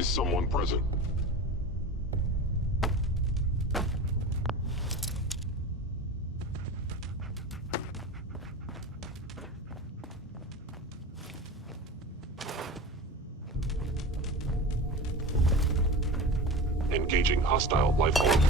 Is someone present? Engaging hostile life form.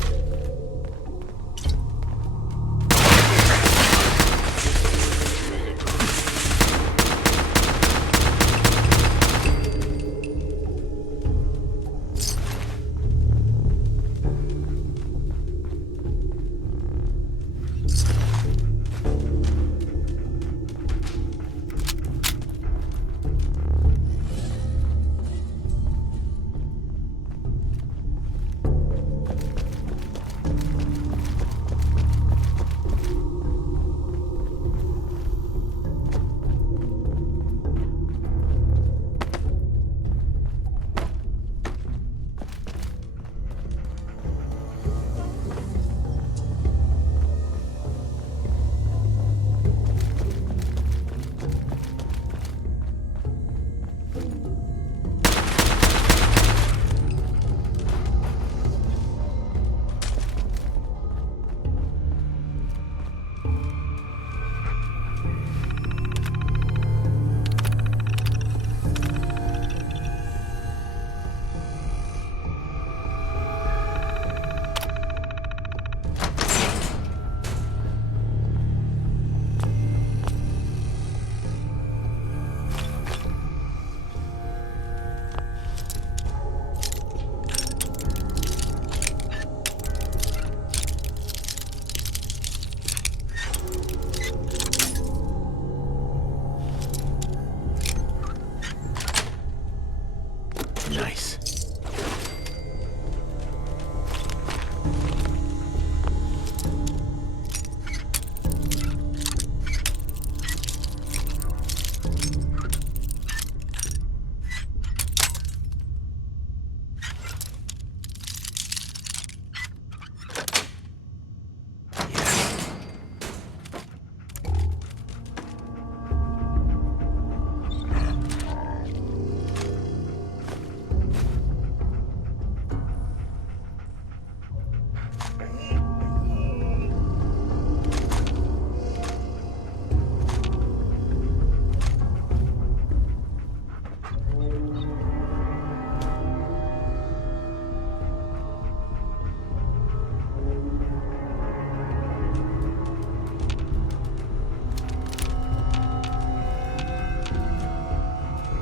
Nice.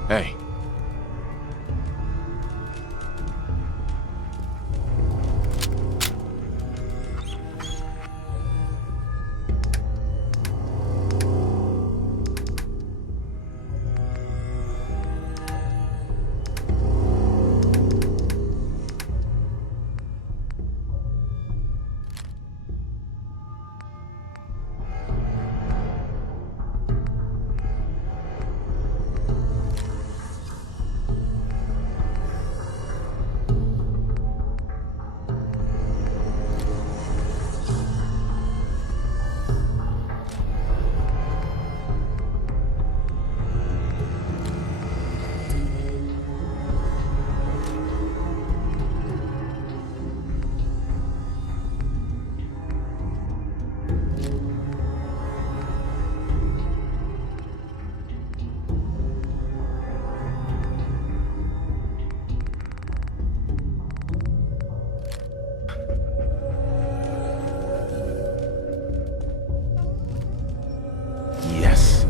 Hey. Yes.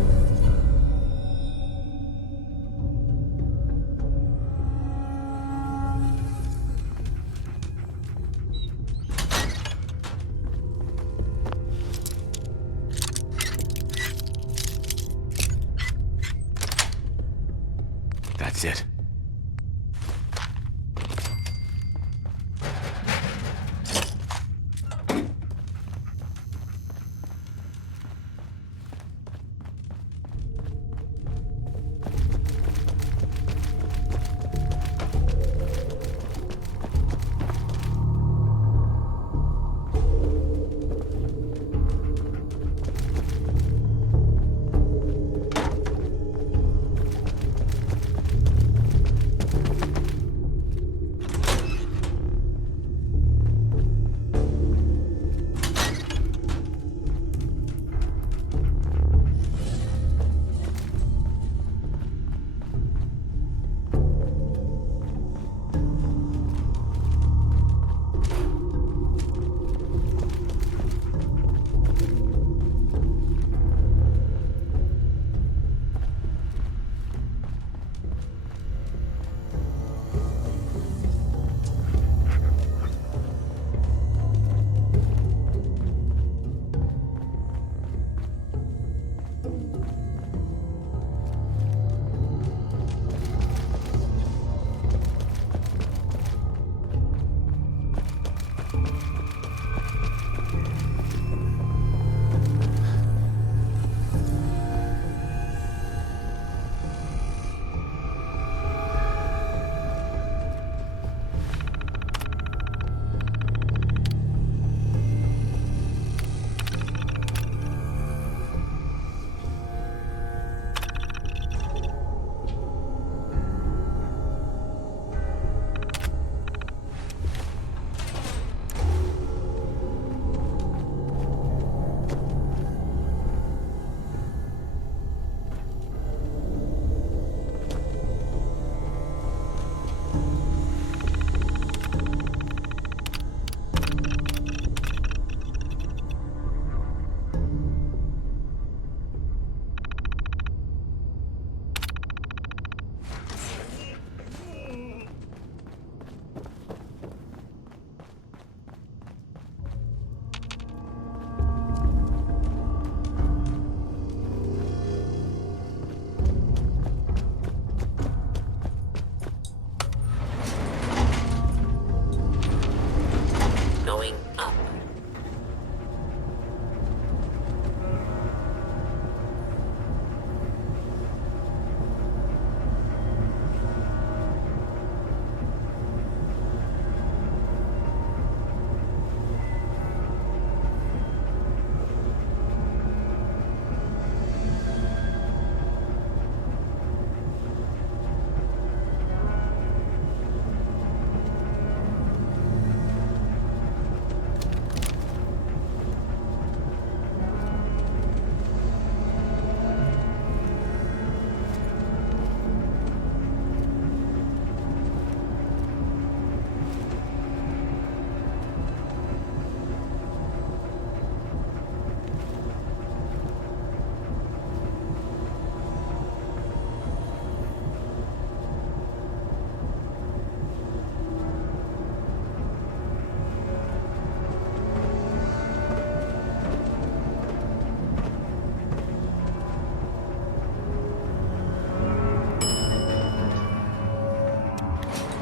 That's it.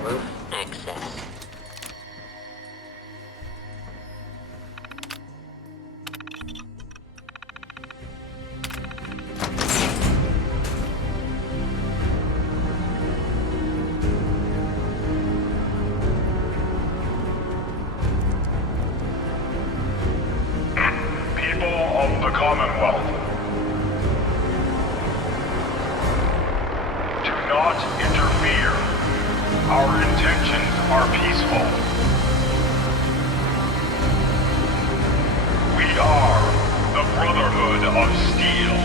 Roof access. People of the Commonwealth, do not interfere. Our intentions are peaceful. We are the Brotherhood of Steel.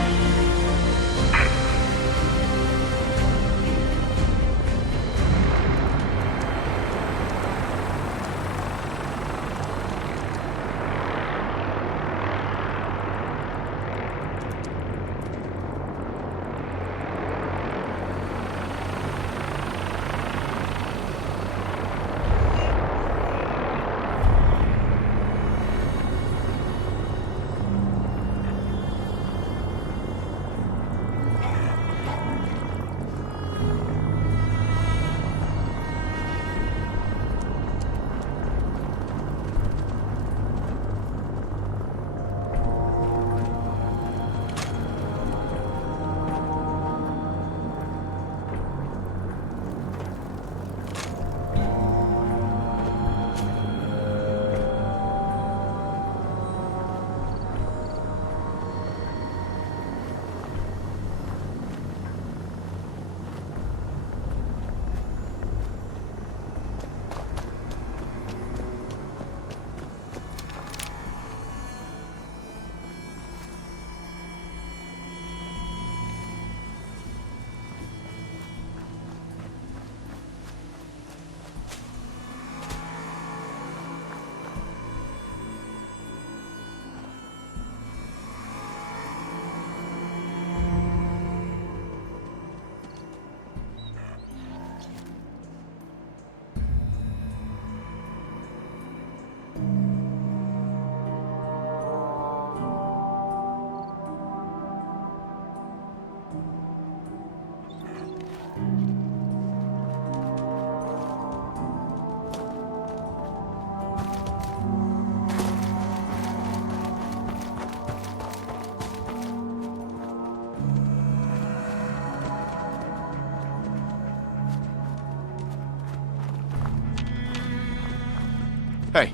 Hey.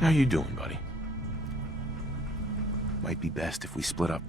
How you doing, buddy? Might be best if we split up.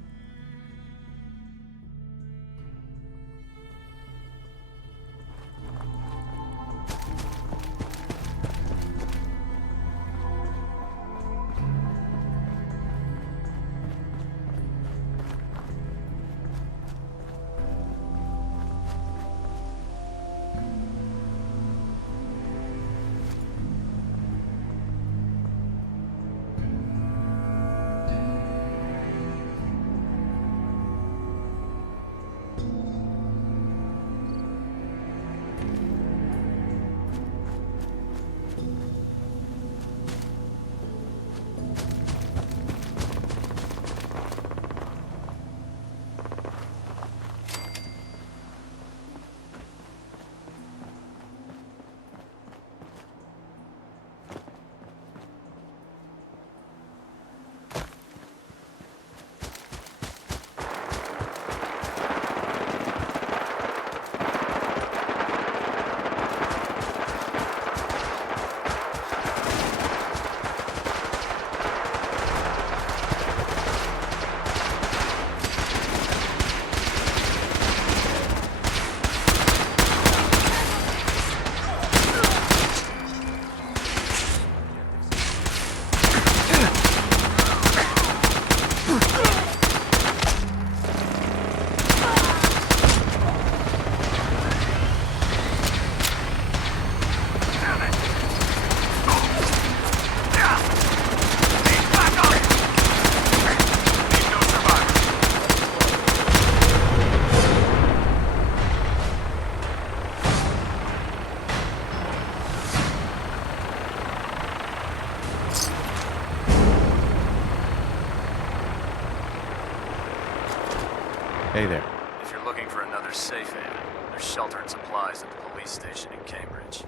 Hey there. If you're looking for another safe haven, There's shelter and supplies at the police station in Cambridge.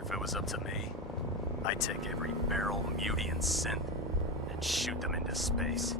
If it was up to me, I'd take every barrel, mutie, and synth and shoot them into space.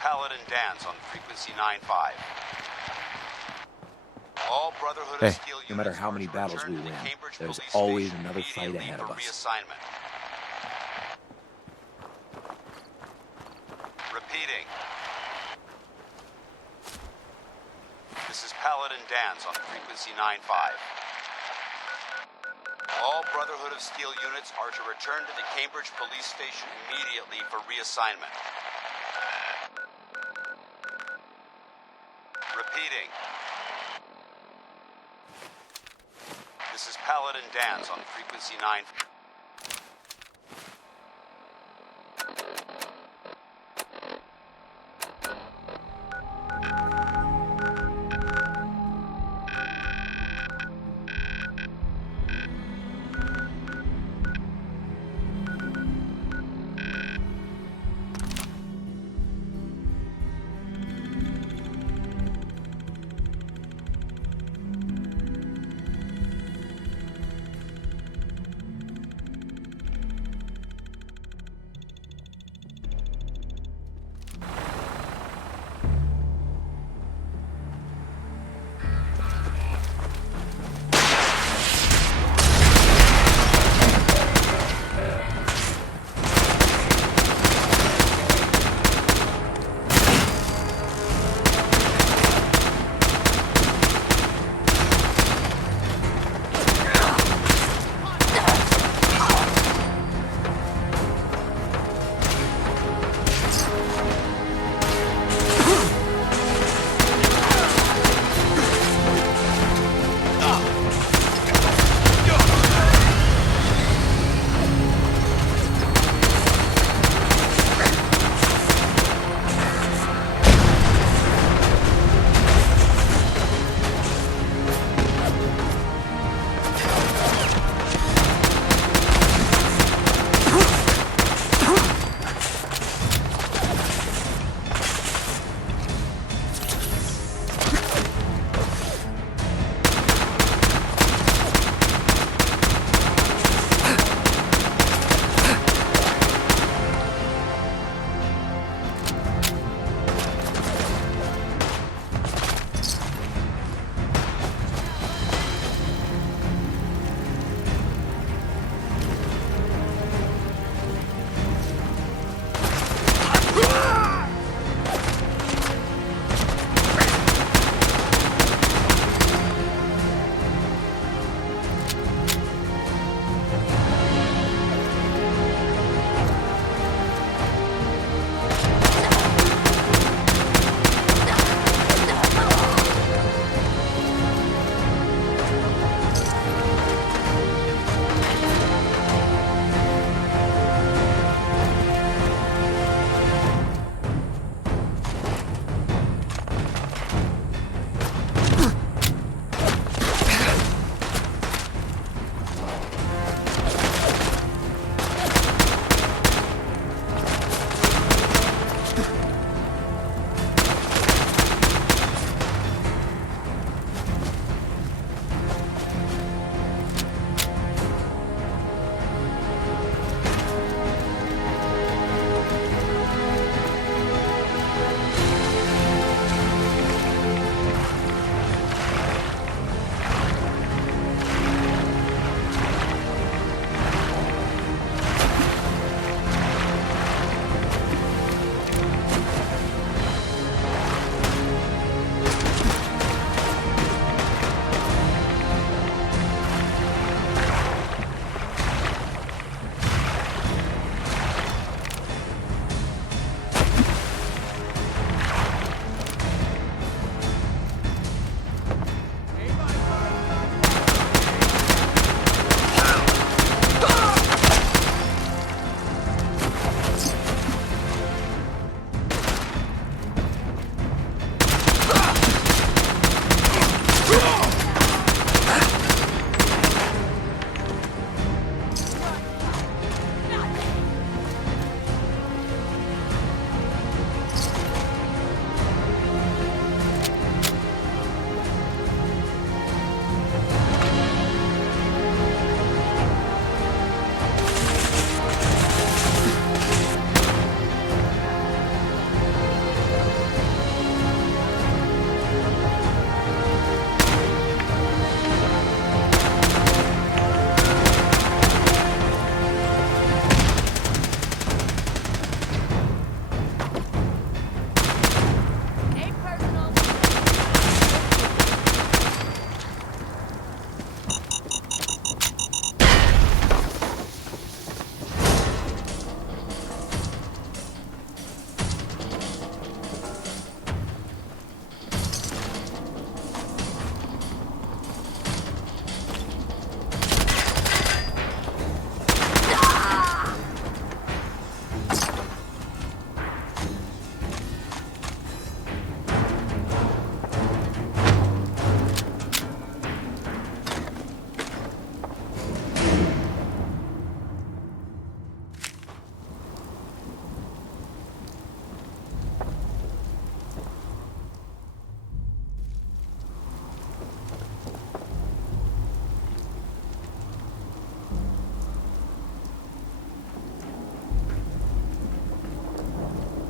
Paladin Dance on frequency 9-5. All Brotherhood Hey, of Steel no matter units how are many to battles return we to the win, Cambridge there's Police always Station another fight immediately ahead for of us. reassignment. Repeating. This is Paladin Dance on frequency 9-5. All Brotherhood of Steel units are to return to the Cambridge Police Station immediately for reassignment. Repeating. This is Paladin Dance on frequency 9.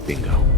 Bingo.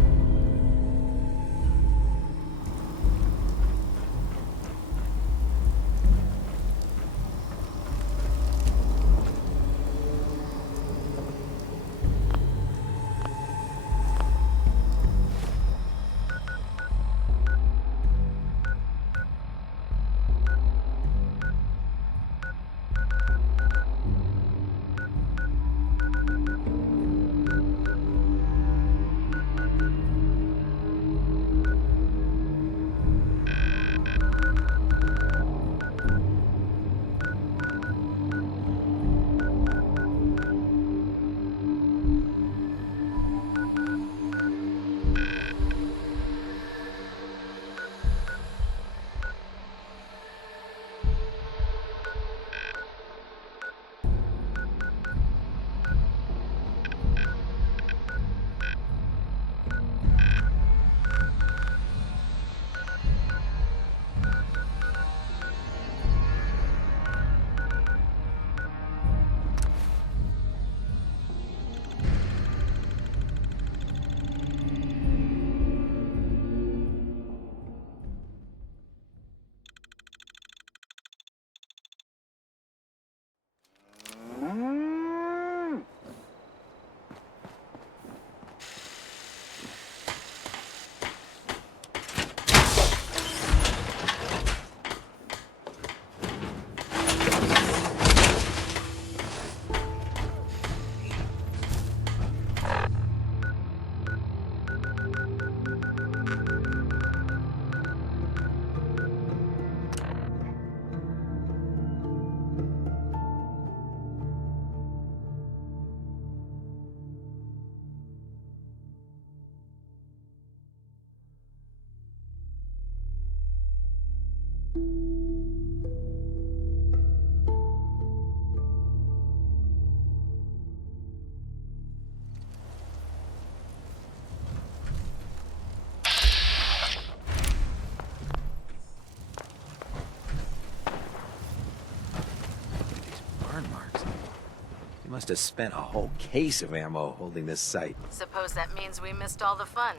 Must have spent a whole case of ammo holding this site. Suppose that means we missed all the fun.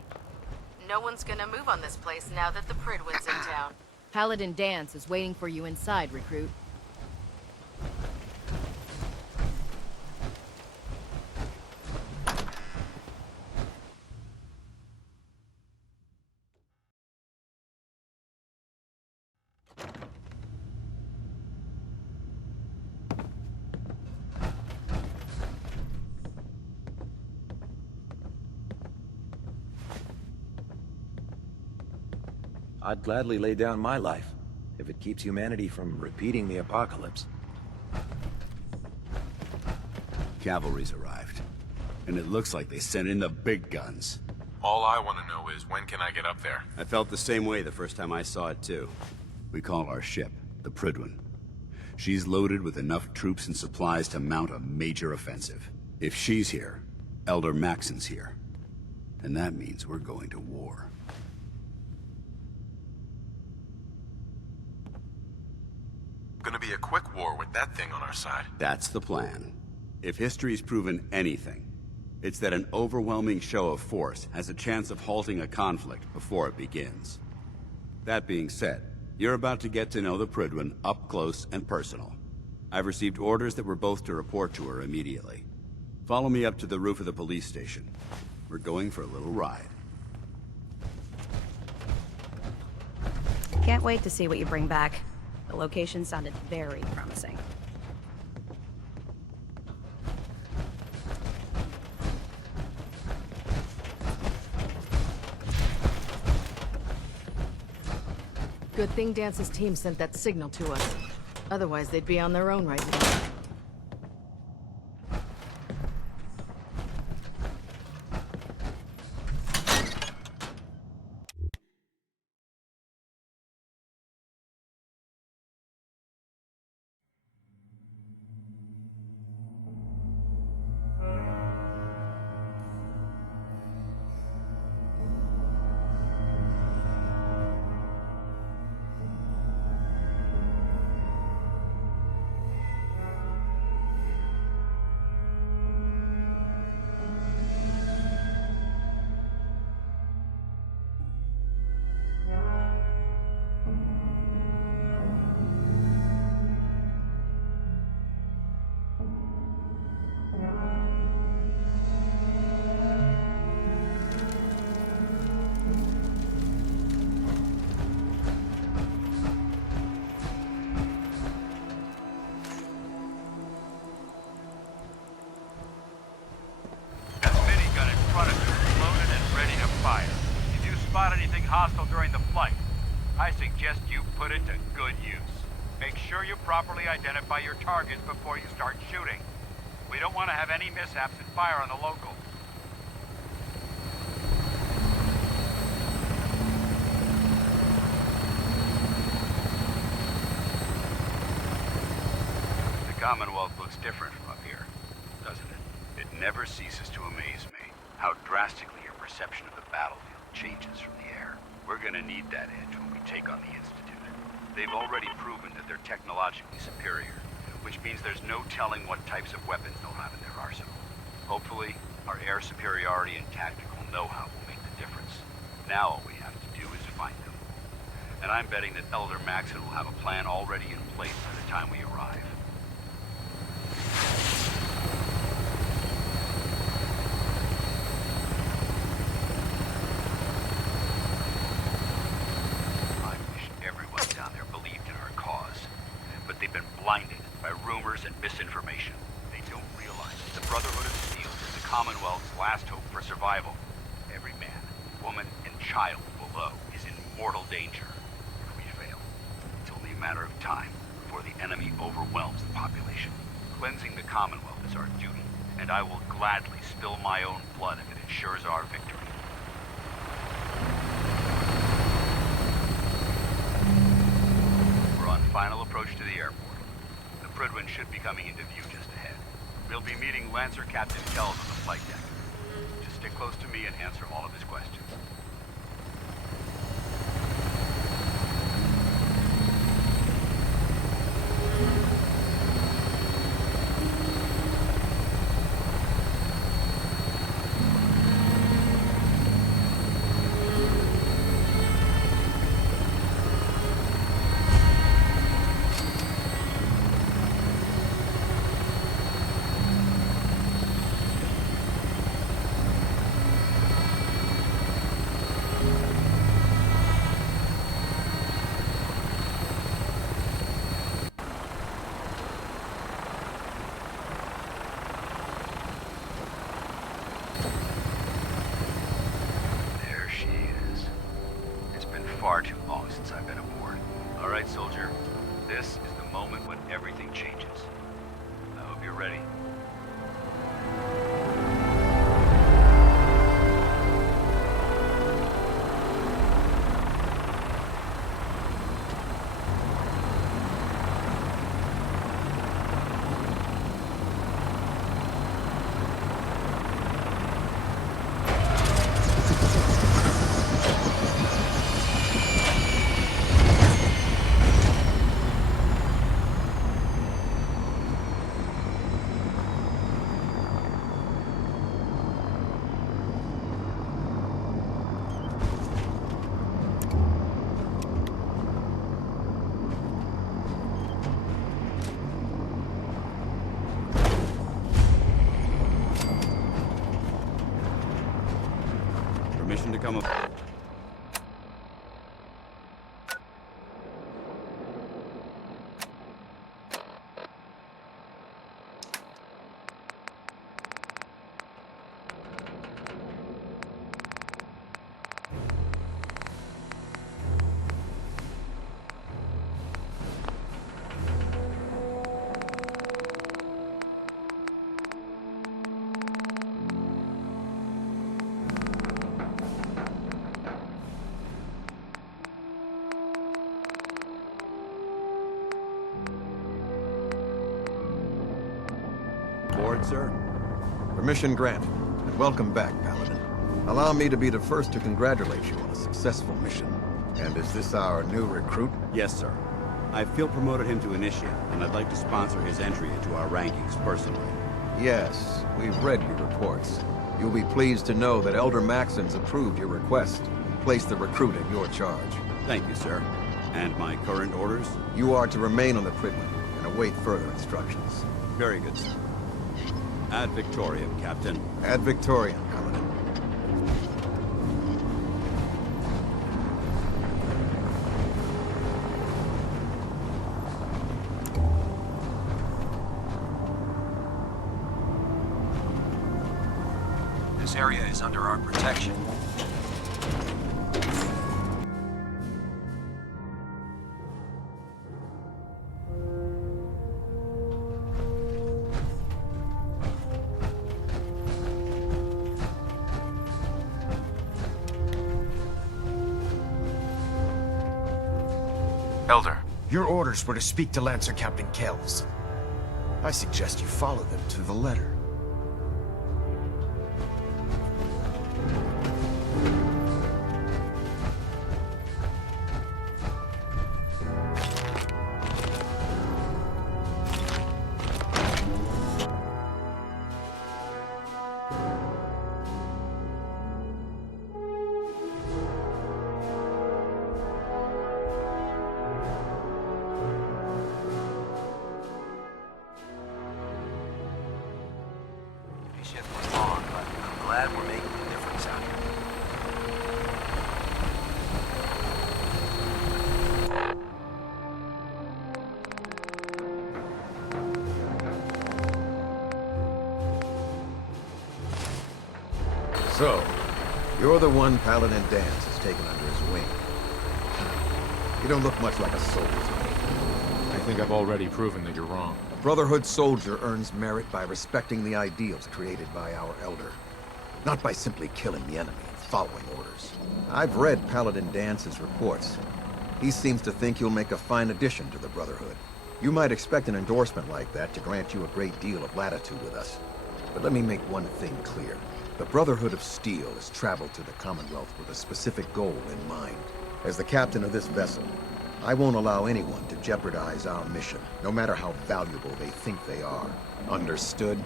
No one's gonna move on this place now that the Prydwen's in town. Paladin Danse is waiting for you inside, recruit. I'd gladly lay down my life, if it keeps humanity from repeating the apocalypse. Cavalry's arrived, and it looks like they sent in the big guns. All I want to know is, when can I get up there? I felt the same way the first time I saw it too. We call our ship the Prydwen. She's loaded with enough troops and supplies to mount a major offensive. If she's here, Elder Maxson's here. And that means we're going to war. Gonna be a quick war with that thing on our side. That's the plan. If history's proven anything, it's that an overwhelming show of force has a chance of halting a conflict before it begins. That being said, you're about to get to know the Prydwen up close and personal. I've received orders that we're both to report to her immediately. Follow me up to the roof of the police station. We're going for a little ride. Can't wait to see what you bring back. The location sounded very promising. Good thing Dance's team sent that signal to us. Otherwise, they'd be on their own right now. front of you, loaded and ready to fire. If you spot anything hostile during the flight, I suggest you put it to good use. Make sure you properly identify your targets before you start shooting. We don't want to have any mishaps and fire on the locals. The Commonwealth looks different from up here, doesn't it? It never ceases to amaze me how drastically your perception of the battlefield changes from the air. We're gonna need that edge when we take on the Institute. They've already proven that they're technologically superior, which means there's no telling what types of weapons they'll have in their arsenal. Hopefully, our air superiority and tactical know-how will make the difference. Now all we have to do is find them. And I'm betting that Elder Maxon will have a plan already in place by the time we arrive. I wish everyone down there believed in our cause. But they've been blinded by rumors and misinformation. They don't realize that the Brotherhood of Steel is the Commonwealth's last hope for survival. Every man, woman, and child below is in mortal danger. If we fail, it's only a matter of time before the enemy overwhelms the population. Cleansing the Commonwealth is our duty, and I will gladly spill my own blood if it ensures our victory. We're on final approach to the airport. The Prydwen should be coming into view just ahead. We'll be meeting Lancer Captain Kells on the flight deck. Just stick close to me and answer all of his questions. There she is. It's been far too long since I've been aboard. All right, soldier. This is the moment when everything changes. I hope you're ready. Permission to come up. Board, sir? Permission granted, and welcome back, Paladin. Allow me to be the first to congratulate you on a successful mission. And is this our new recruit? Yes, sir. I feel promoted him to initiate, and I'd like to sponsor his entry into our rankings personally. Yes, we've read your reports. You'll be pleased to know that Elder Maxon's approved your request and placed the recruit in your charge. Thank you, sir. And my current orders? You are to remain on the Prydwen and await further instructions. Very good, sir. Ad Victoriam, Captain. Ad Victoriam, Paladin. This area is under our protection. Elder. Your orders were to speak to Lancer Captain Kells. I suggest you follow them to the letter. Shift was long, but I'm glad we're making a difference out here. So, you're the one Paladin Danse has taken under his wing. You don't look much like a soldier to me. I think I've already proven that you're wrong. A Brotherhood soldier earns merit by respecting the ideals created by our Elder, not by simply killing the enemy and following orders. I've read Paladin Dance's reports. He seems to think you'll make a fine addition to the Brotherhood. You might expect an endorsement like that to grant you a great deal of latitude with us. But let me make one thing clear. The Brotherhood of Steel has traveled to the Commonwealth with a specific goal in mind. As the captain of this vessel, I won't allow anyone to jeopardize our mission, no matter how valuable they think they are. Understood?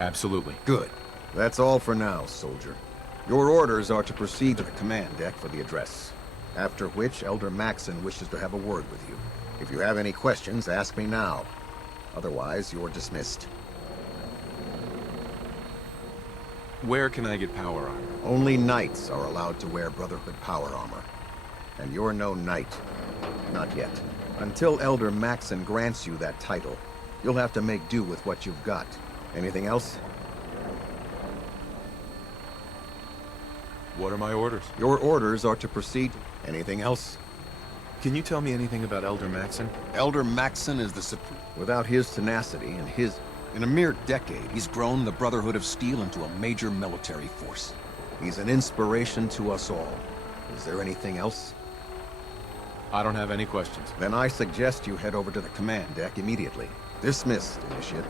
Absolutely. Good. That's all for now, soldier. Your orders are to proceed to the command deck for the address. After which, Elder Maxson wishes to have a word with you. If you have any questions, ask me now. Otherwise, you're dismissed. Where can I get power armor? Only knights are allowed to wear Brotherhood power armor. And you're no knight. Not yet. Until Elder Maxson grants you that title, you'll have to make do with what you've got. Anything else? What are my orders? Your orders are to proceed. Anything else? Can you tell me anything about Elder Maxson? Elder Maxson is the supreme. Without his tenacity and his... In a mere decade, he's grown the Brotherhood of Steel into a major military force. He's an inspiration to us all. Is there anything else? I don't have any questions. Then I suggest you head over to the command deck immediately. Dismissed, Initiate.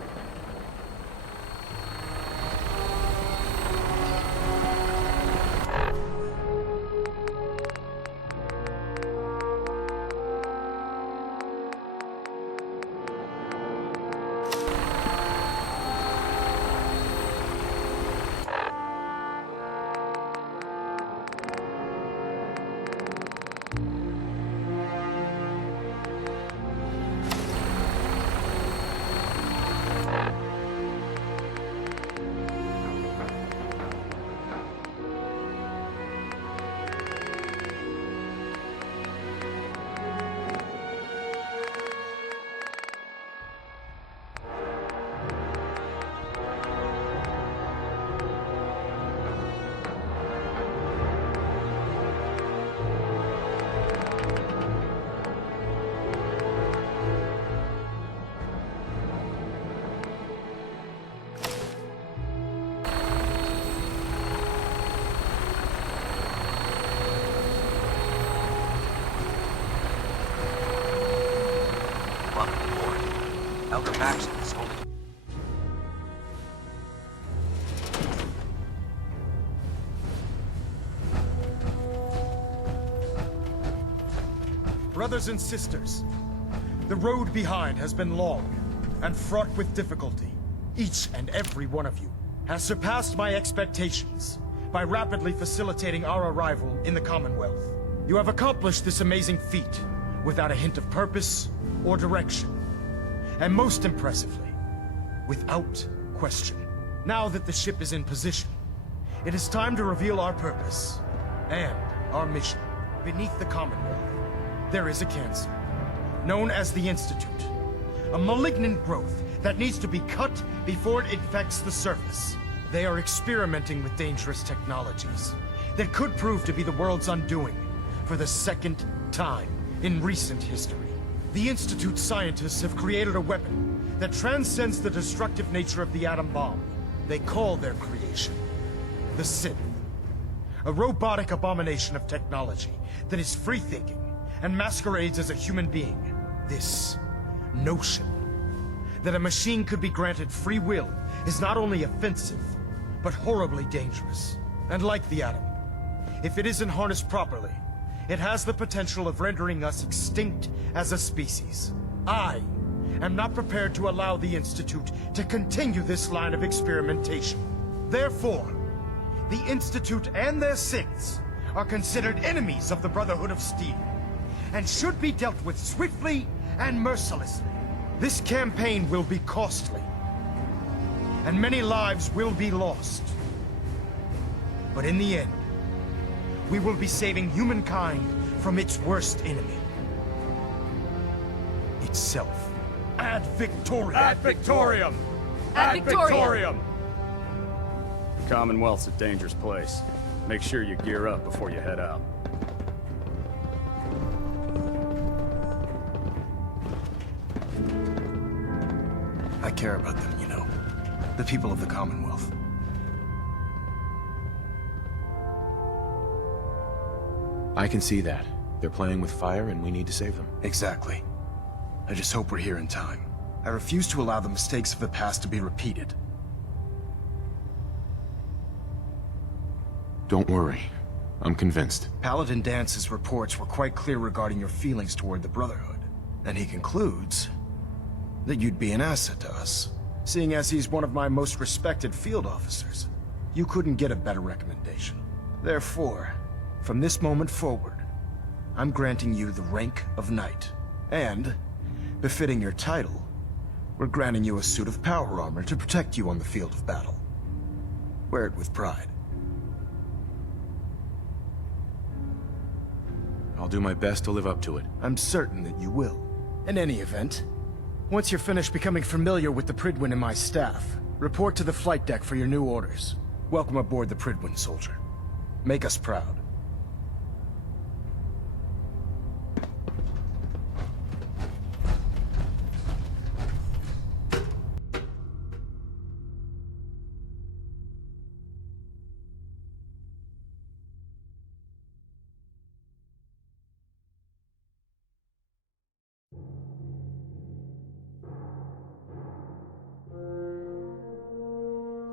Elder Maxson is holding... Brothers and sisters, the road behind has been long and fraught with difficulty. Each and every one of you has surpassed my expectations by rapidly facilitating our arrival in the Commonwealth. You have accomplished this amazing feat without a hint of purpose or direction. And most impressively, without question. Now that the ship is in position, it is time to reveal our purpose and our mission. Beneath the Commonwealth, there is a cancer, known as the Institute. A malignant growth that needs to be cut before it infects the surface. They are experimenting with dangerous technologies that could prove to be the world's undoing for the second time in recent history. The Institute scientists have created a weapon that transcends the destructive nature of the atom bomb. They call their creation the Synth. A robotic abomination of technology that is free-thinking and masquerades as a human being. This notion that a machine could be granted free will is not only offensive, but horribly dangerous. And like the atom, if it isn't harnessed properly, it has the potential of rendering us extinct as a species. I am not prepared to allow the Institute to continue this line of experimentation. Therefore, the Institute and their synths are considered enemies of the Brotherhood of Steel, and should be dealt with swiftly and mercilessly. This campaign will be costly, and many lives will be lost. But in the end, we will be saving humankind from its worst enemy. Itself. Ad Victoriam! Ad Victoriam! Ad Victoriam! The Commonwealth's a dangerous place. Make sure you gear up before you head out. I care about them, you know. The people of the Commonwealth. I can see that. They're playing with fire and we need to save them. Exactly. I just hope we're here in time. I refuse to allow the mistakes of the past to be repeated. Don't worry. I'm convinced. Paladin Dance's reports were quite clear regarding your feelings toward the Brotherhood. And he concludes that you'd be an asset to us, seeing as he's one of my most respected field officers. You couldn't get a better recommendation. Therefore, from this moment forward, I'm granting you the rank of Knight. And, befitting your title, we're granting you a suit of power armor to protect you on the field of battle. Wear it with pride. I'll do my best to live up to it. I'm certain that you will. In any event, once you're finished becoming familiar with the Prydwen and my staff, report to the flight deck for your new orders. Welcome aboard the Prydwen, soldier. Make us proud.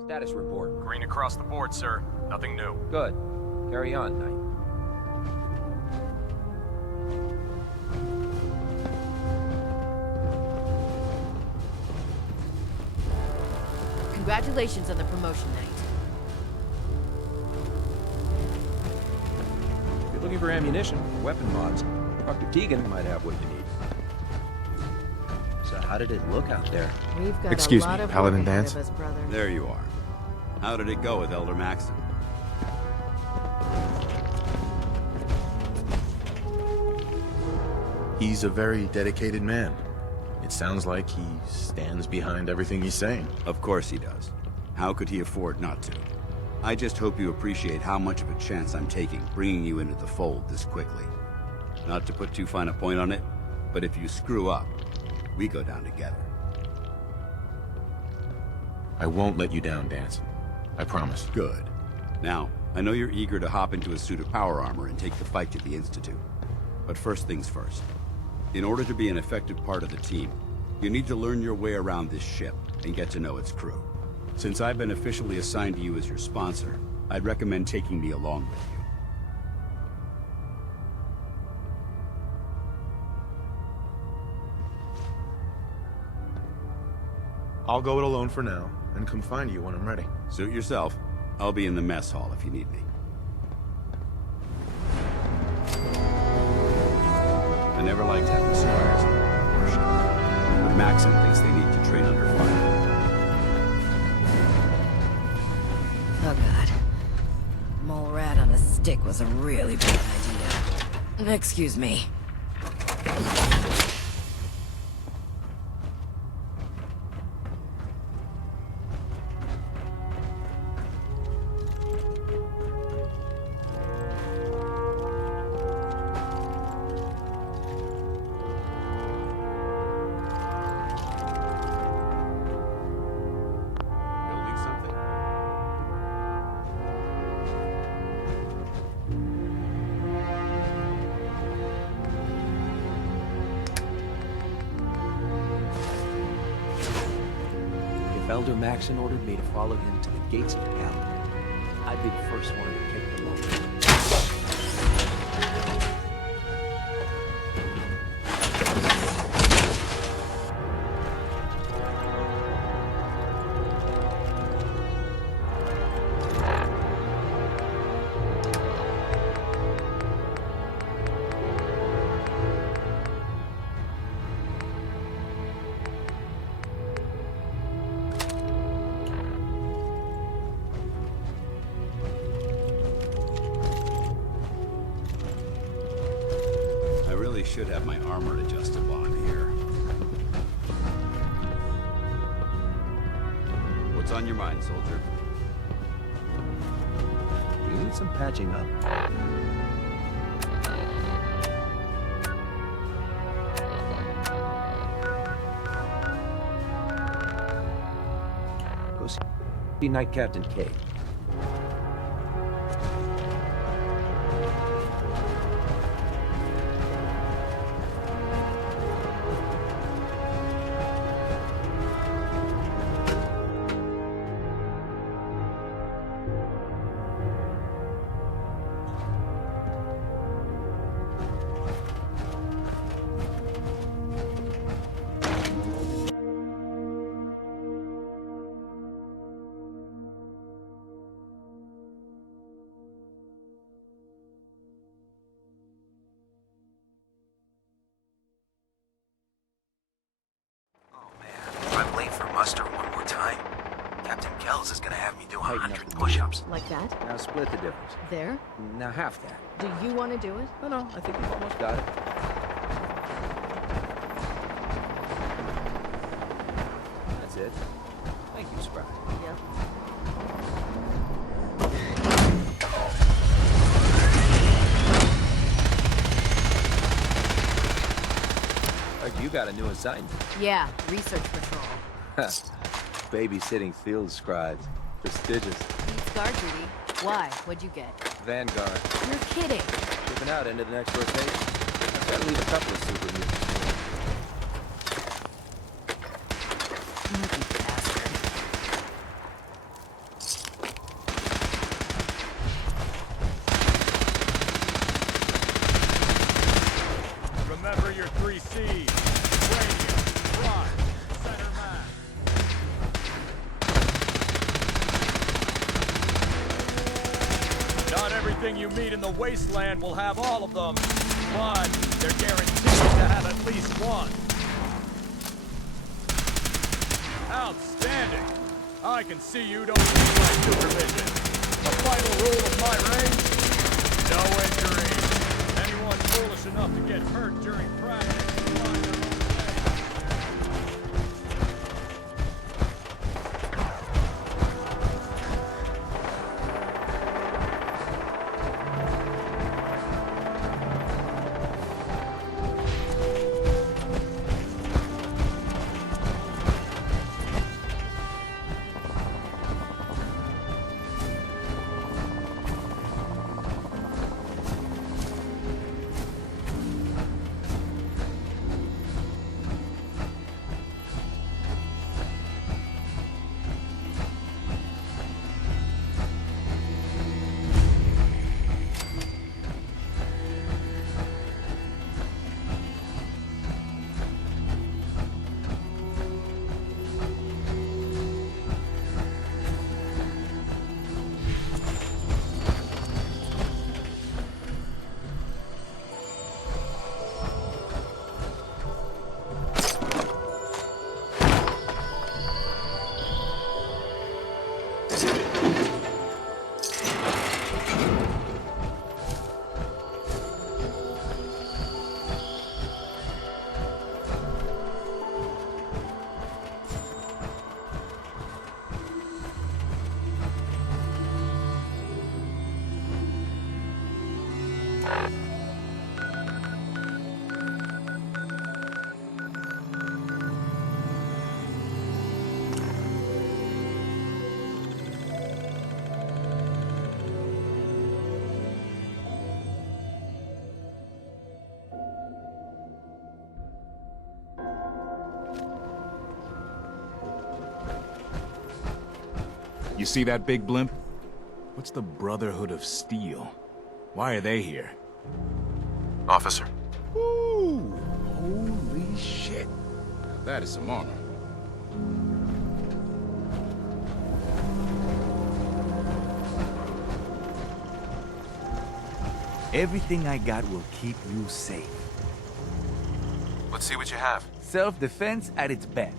Status report. Green across the board, sir. Nothing new. Good. Carry on, Knight. Congratulations on the promotion, Knight. If you're looking for ammunition, or weapon mods, Dr. Tegan might have what you need. So how did it look out there? We've got Excuse a lot me, of Paladin work ahead Dance? of us, brother. There you are. How did it go with Elder Maxon? He's a very dedicated man. It sounds like he stands behind everything he's saying. Of course he does. How could he afford not to? I just hope you appreciate how much of a chance I'm taking bringing you into the fold this quickly. Not to put too fine a point on it, but if you screw up, we go down together. I won't let you down, Dance. I promise. Good. Now, I know you're eager to hop into a suit of power armor and take the fight to the Institute. But first things first. In order to be an effective part of the team, you need to learn your way around this ship and get to know its crew. Since I've been officially assigned to you as your sponsor, I'd recommend taking me along with you. I'll go it alone for now, and come find you when I'm ready. Suit yourself. I'll be in the mess hall if you need me. I never liked having squires in the worship, but Maxon thinks they need to train under fire. Oh god. Mole rat on a stick was a really bad idea. Excuse me. Elder Maxon ordered me to follow him to the gates of hell. I'd be the first one to kick them off. I really should have my armor adjusted while I'm here. What's on your mind, soldier? You need some patching up. Go see Night Captain Cade. If I'm late for muster one more time, Captain Kells is gonna have me do 100 push-ups. Like that? Now split the difference. There? Now half that. Do you want to do it? No, I think we've almost got it. That's it. Thank you, Scrap. Yep. You got a new assignment. Yeah, research patrol. Babysitting field scribes. Prestigious. Beats guard duty. Why? What'd you get? Vanguard. You're kidding. Shipping out into the next rotation. I've got to leave a couple of super mutants. Sneaky bastard. Remember your 3 C's. Cranium, prime, center mass. Not everything you meet in the wasteland will have all of them, but they're guaranteed to have at least one. Outstanding. I can see you don't need my supervision. The final rule of my range? No injuries. Anyone foolish enough to get hurt during practice will find their own way. You see that big blimp? What's the Brotherhood of Steel? Why are they here? Officer. Ooh, holy shit. Now that is some armor. Everything I got will keep you safe. Let's see what you have. Self-defense at its best.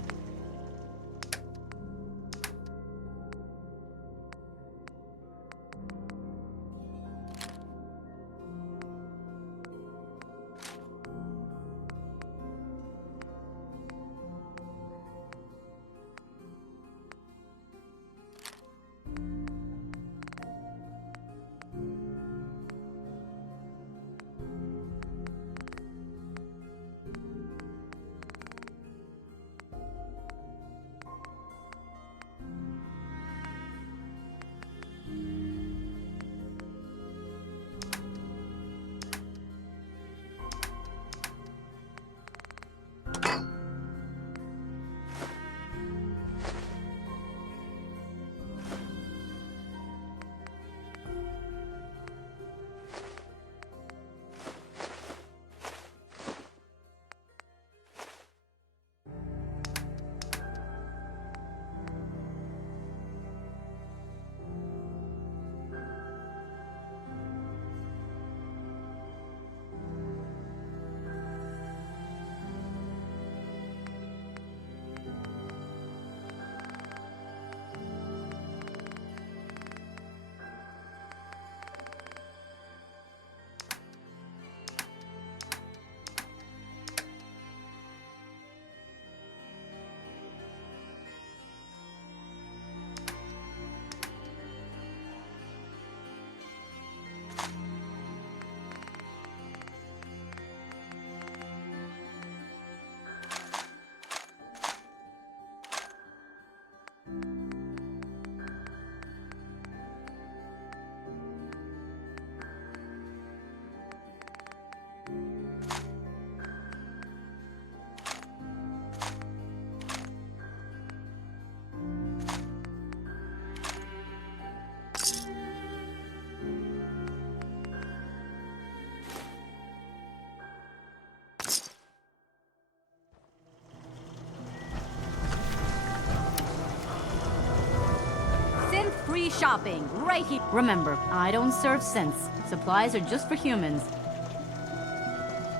Free shopping, right here. Remember, I don't serve synths. Supplies are just for humans.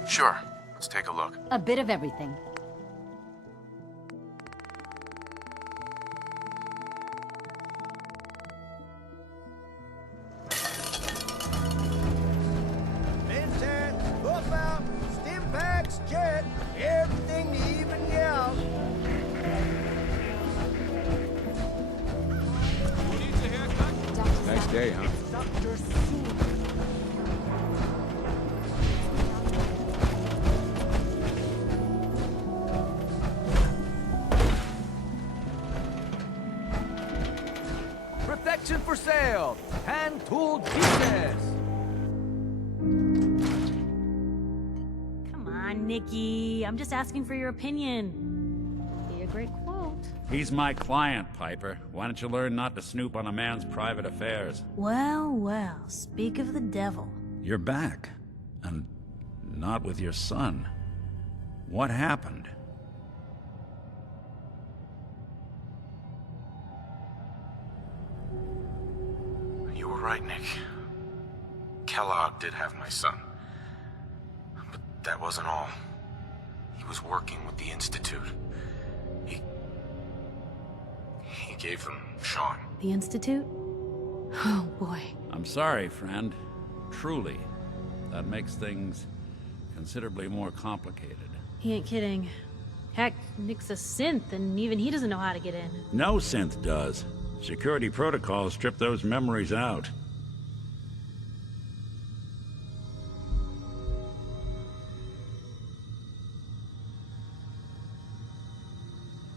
Sure. Let's take a look. A bit of everything. Vincent, hoof out, stim packs, jet, everything to even you out. Nice day, huh? Protection for sale! Hand-tooled pieces! Come on, Nikki. I'm just asking for your opinion. Be a great quote. He's my client, Piper. Why don't you learn not to snoop on a man's private affairs? Well, well, speak of the devil. You're back. And not with your son. What happened? You were right, Nick. Kellogg did have my son. But that wasn't all. He was working with the Institute. He gave them Sean. The Institute? Oh, boy. I'm sorry, friend. Truly. That makes things considerably more complicated. He ain't kidding. Heck, Nick's a synth, and even he doesn't know how to get in. No synth does. Security protocols strip those memories out.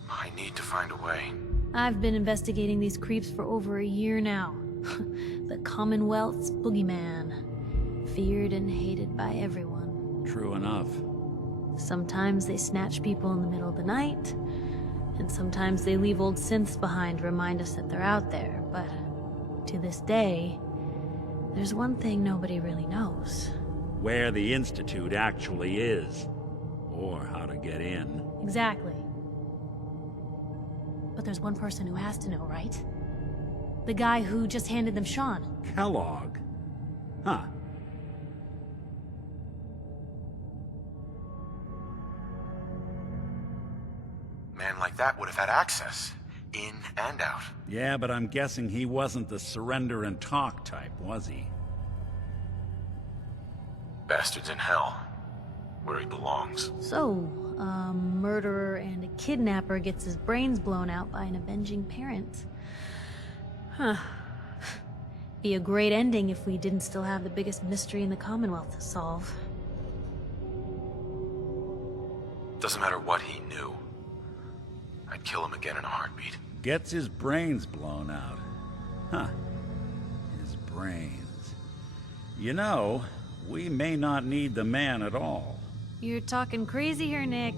I need to find a way. I've been investigating these creeps for over a year now. The Commonwealth's boogeyman. Feared and hated by everyone. True enough. Sometimes they snatch people in the middle of the night, and sometimes they leave old synths behind to remind us that they're out there. but to this day, there's one thing nobody really knows. Where the Institute actually is. Or how to get in. Exactly. But there's one person who has to know, right? The guy who just handed them Sean. Kellogg? Huh. Man like that would have had access. In and out. Yeah, but I'm guessing he wasn't the surrender and talk type, was he? Bastard's in hell. Where he belongs. So, a murderer and a kidnapper gets his brains blown out by an avenging parent. Huh. Be a great ending if we didn't still have the biggest mystery in the Commonwealth to solve. Doesn't matter what he knew. I'd kill him again in a heartbeat. Gets his brains blown out. Huh. His brains. You know, we may not need the man at all. You're talking crazy here, Nick.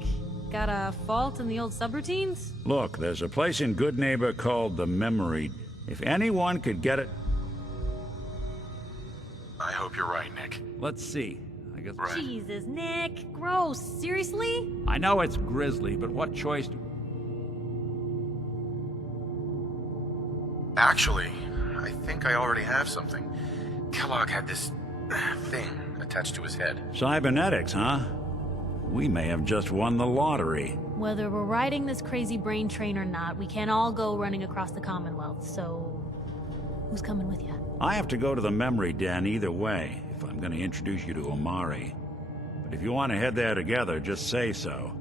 Got a fault in the old subroutines? Look, there's a place in Good Neighbor called the Memory. If anyone could get it... I hope you're right, Nick. Let's see. I guess... Right. Jesus, Nick. Gross. Seriously? I know it's grisly, but what choice do... Actually, I think I already have something. Kellogg had this thing attached to his head. Cybernetics, huh? We may have just won the lottery. Whether we're riding this crazy brain train or not, we can't all go running across the Commonwealth, so... who's coming with you? I have to go to the memory den either way, if I'm going to introduce you to Omari. But if you want to head there together, just say so.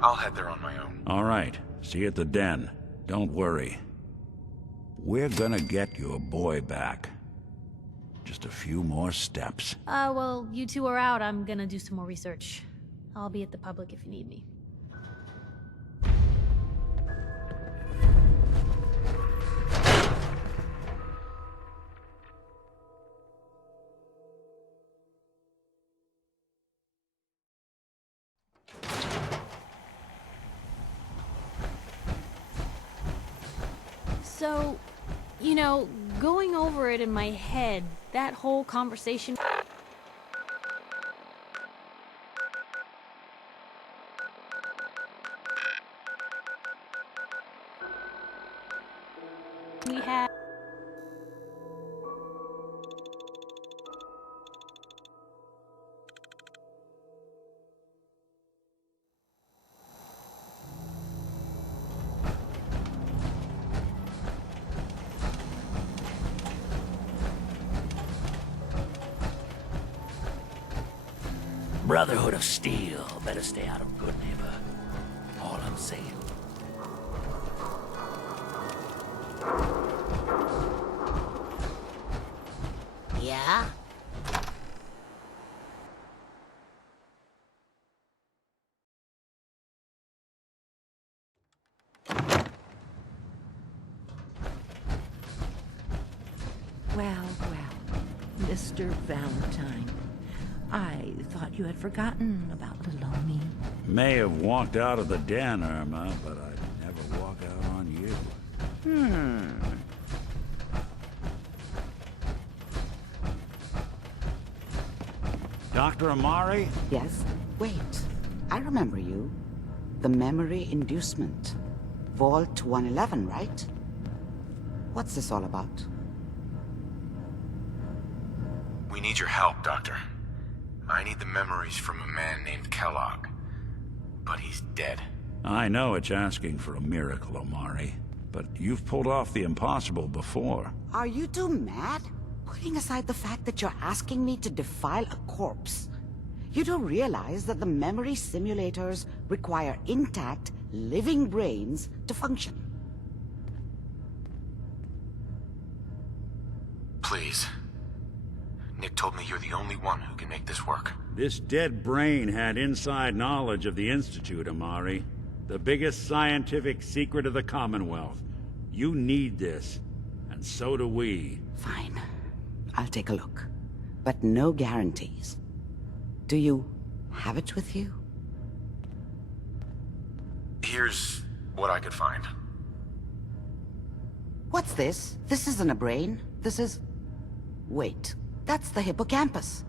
I'll head there on my own. All right. See you at the den. Don't worry. We're gonna get your boy back. Just a few more steps. Well, you two are out. I'm gonna do some more research. I'll be at the public if you need me. So, you know, going over it in my head, that whole conversation... we had... Brotherhood of Steel. Better stay out of Good Neighbor. All I'm saying. Yeah? Well, Mr. Valentine. I thought you had forgotten about little old me. May have walked out of the den, Irma, but I'd never walk out on you. Dr. Amari? Yes? Wait. I remember you. The memory inducement. Vault 111, right? What's this all about? We need your help, Doctor. I need the memories from a man named Kellogg. But he's dead. I know it's asking for a miracle, Omari. But you've pulled off the impossible before. Are you two mad? Putting aside the fact that you're asking me to defile a corpse, you do realize that the memory simulators require intact, living brains to function. Please. Nick told me you're the only one who can make this work. This dead brain had inside knowledge of the Institute, Amari. The biggest scientific secret of the Commonwealth. You need this, and so do we. Fine. I'll take a look. But no guarantees. Do you have it with you? Here's what I could find. What's this? This isn't a brain. This is... Wait, that's the hippocampus.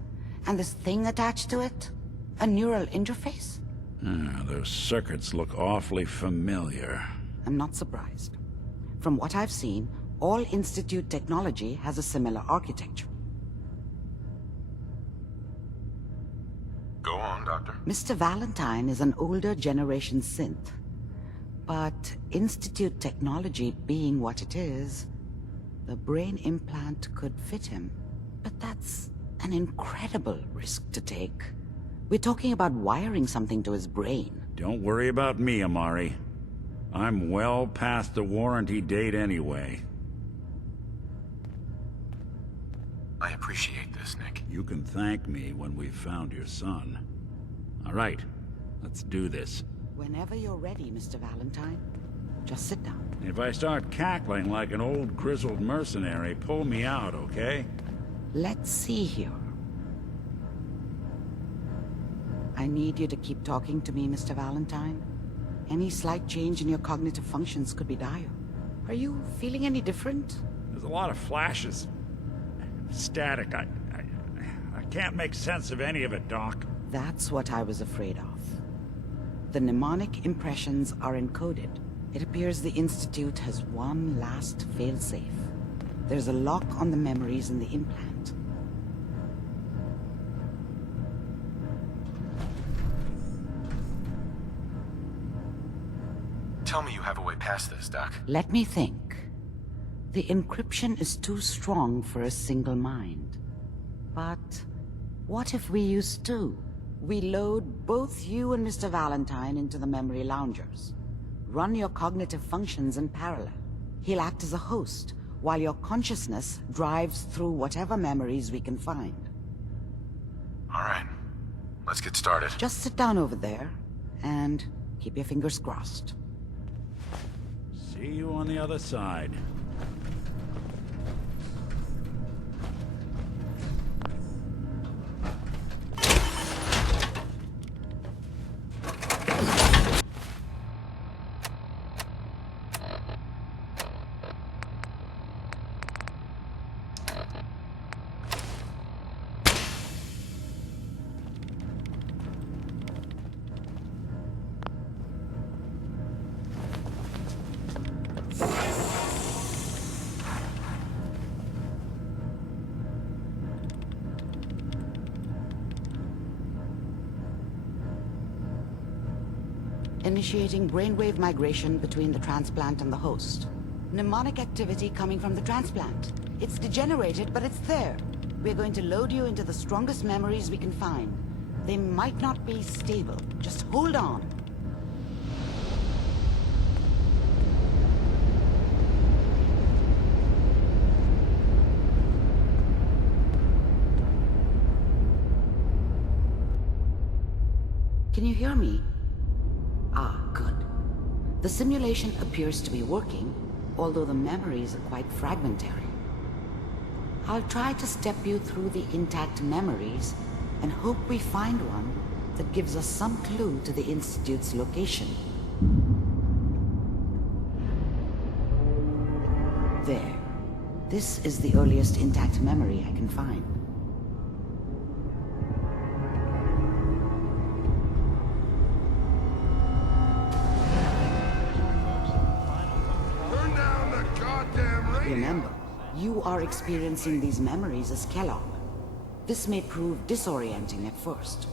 And this thing attached to it? A neural interface? Those circuits look awfully familiar. I'm not surprised. From what I've seen, all Institute technology has a similar architecture. Go on, Doctor. Mr. Valentine is an older generation synth. But Institute technology being what it is, the brain implant could fit him. But that's an incredible risk to take. We're talking about wiring something to his brain. Don't worry about me, Amari. I'm well past the warranty date anyway. I appreciate this, Nick. You can thank me when we've found your son. All right, let's do this. Whenever you're ready, Mr. Valentine, just sit down. If I start cackling like an old grizzled mercenary, pull me out, okay? Let's see here. I need you to keep talking to me, Mr. Valentine. Any slight change in your cognitive functions could be dire. Are you feeling any different? There's a lot of flashes. Static. I can't make sense of any of it, Doc. That's what I was afraid of. The mnemonic impressions are encoded. It appears the Institute has one last failsafe. There's a lock on the memories in the implant. Tell me you have a way past this, Doc. Let me think. The encryption is too strong for a single mind. But what if we use two? We load both you and Mr. Valentine into the memory loungers. Run your cognitive functions in parallel. He'll act as a host, while your consciousness drives through whatever memories we can find. All right. Let's get started. Just sit down over there, and keep your fingers crossed. See you on the other side. Initiating brainwave migration between the transplant and the host. Mnemonic activity coming from the transplant. It's degenerated, but it's there. We're going to load you into the strongest memories we can find. They might not be stable. Just hold on. Can you hear me? Ah, good. The simulation appears to be working, although the memories are quite fragmentary. I'll try to step you through the intact memories and hope we find one that gives us some clue to the Institute's location. There. This is the earliest intact memory I can find. Remember, you are experiencing these memories as Kellogg. This may prove disorienting at first.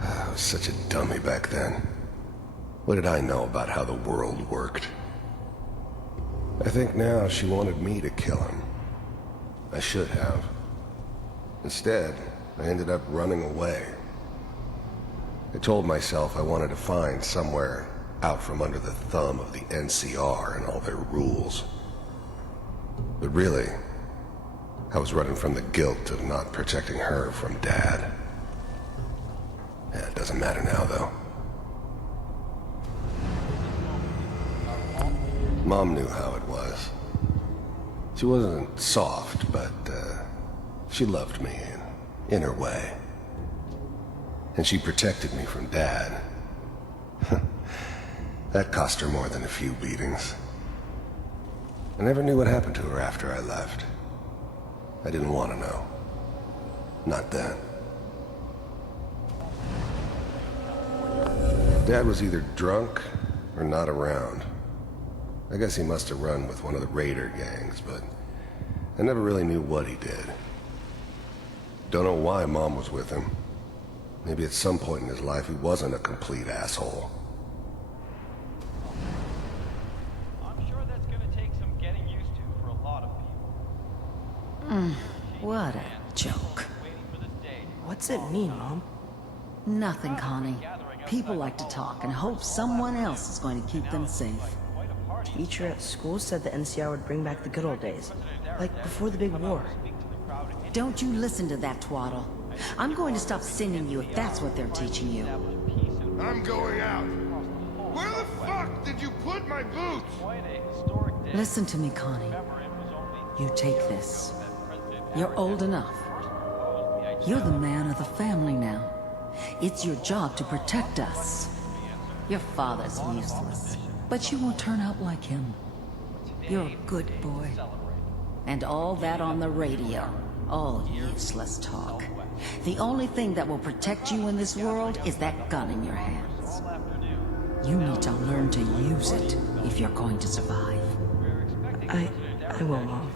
I was such a dummy back then. What did I know about how the world worked? I think now she wanted me to kill him. I should have. Instead, I ended up running away. I told myself I wanted to find somewhere out from under the thumb of the NCR and all their rules. But really, I was running from the guilt of not protecting her from Dad. Yeah, it doesn't matter now, though. Mom knew how it was. She wasn't soft, but she loved me in her way. And she protected me from Dad. That cost her more than a few beatings. I never knew what happened to her after I left. I didn't want to know. Not then. Dad was either drunk or not around. I guess he must have run with one of the raider gangs, but I never really knew what he did. Don't know why Mom was with him. Maybe at some point in his life he wasn't a complete asshole. I'm sure that's gonna take some getting used to for a lot of people. What a joke. What's it mean, Mom? Nothing, Connie. People like to talk and hope someone else is going to keep them safe. Teacher at school said the NCR would bring back the good old days, like before the big war. Don't you listen to that twaddle. I'm going to stop singing you if that's what they're teaching you. I'm going out. Where the fuck did you put my boots? Listen to me, Connie. You take this. You're old enough. You're the man of the family now. It's your job to protect us. Your father's useless, but you won't turn out like him. You're a good boy. And all that on the radio, all useless talk. The only thing that will protect you in this world is that gun in your hands. You need to learn to use it if you're going to survive. I will, Mom.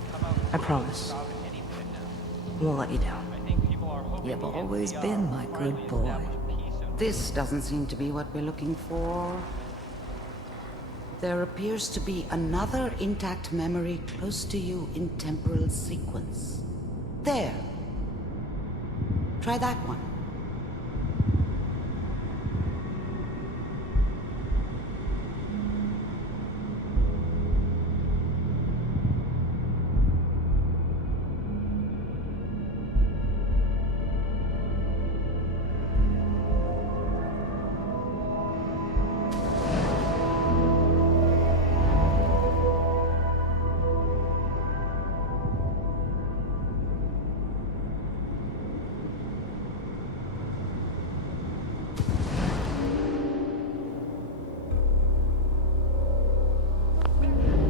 I promise. I won't let you down. You've always been my good boy. This doesn't seem to be what we're looking for. There appears to be another intact memory close to you in temporal sequence. There. Try that one.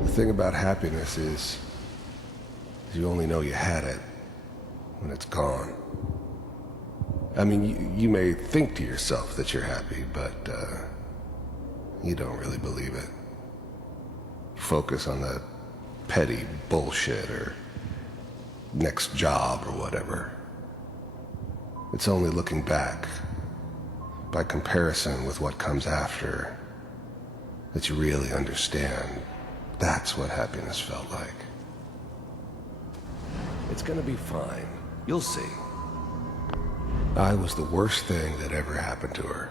The thing about happiness is you only know you had it when it's gone. I mean, you may think to yourself that you're happy, but you don't really believe it. You focus on the petty bullshit or next job or whatever. It's only looking back, by comparison with what comes after, that you really understand. That's what happiness felt like. It's gonna be fine. You'll see. I was the worst thing that ever happened to her.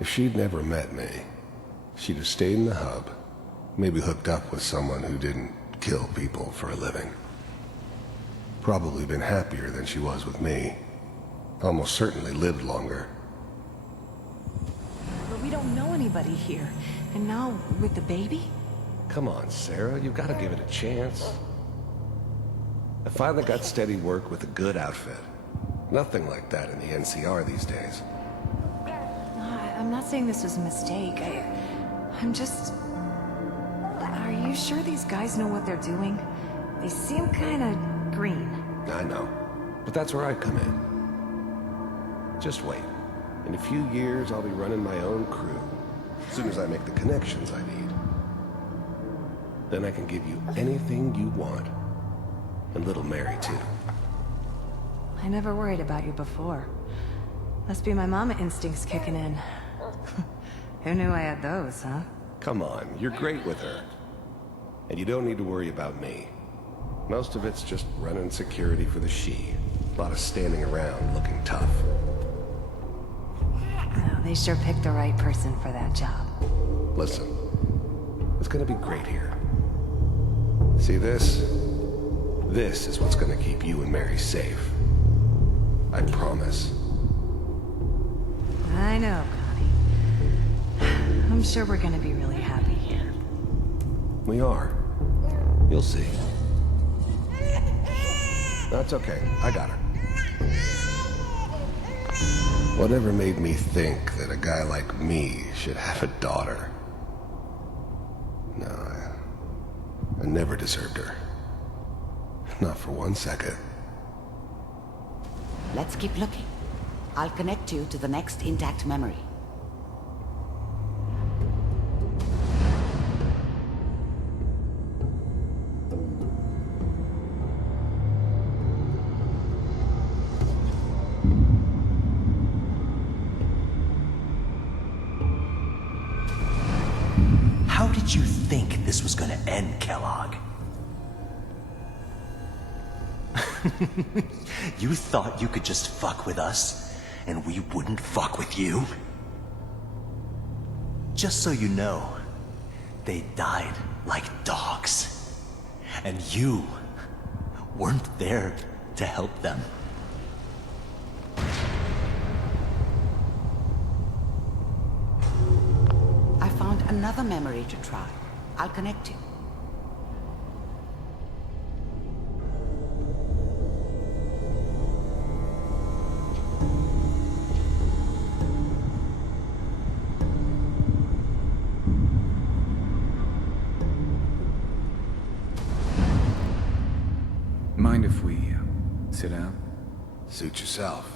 If she'd never met me, she'd have stayed in the hub, maybe hooked up with someone who didn't kill people for a living. Probably been happier than she was with me. Almost certainly lived longer. But we don't know anybody here. And now, with the baby? Come on, Sarah, you've got to give it a chance. I finally got steady work with a good outfit. Nothing like that in the NCR these days. I'm not saying this was a mistake. I'm just... Are you sure these guys know what they're doing? They seem kinda green. I know, but that's where I come in. Just wait. In a few years, I'll be running my own crew. As soon as I make the connections I need. Then I can give you anything you want. And little Mary, too. I never worried about you before. Must be my mama instincts kicking in. Who knew I had those, huh? Come on, you're great with her. And you don't need to worry about me. Most of it's just running security for the she. A lot of standing around looking tough. No, they sure picked the right person for that job. Listen, it's gonna be great here. See this? This is what's gonna keep you and Mary safe. I promise. I know, Connie. I'm sure we're gonna be really happy here. We are. You'll see. That's okay. I got her. Whatever made me think that a guy like me should have a daughter? No, never deserved her. Not for 1 second. Let's keep looking. I'll connect you to the next intact memory. How did you think this was gonna end, Kellogg? You thought you could just fuck with us, and we wouldn't fuck with you? Just so you know, they died like dogs. And you weren't there to help them. I found another memory to try. I'll connect you. Mind if we sit down? Suit yourself.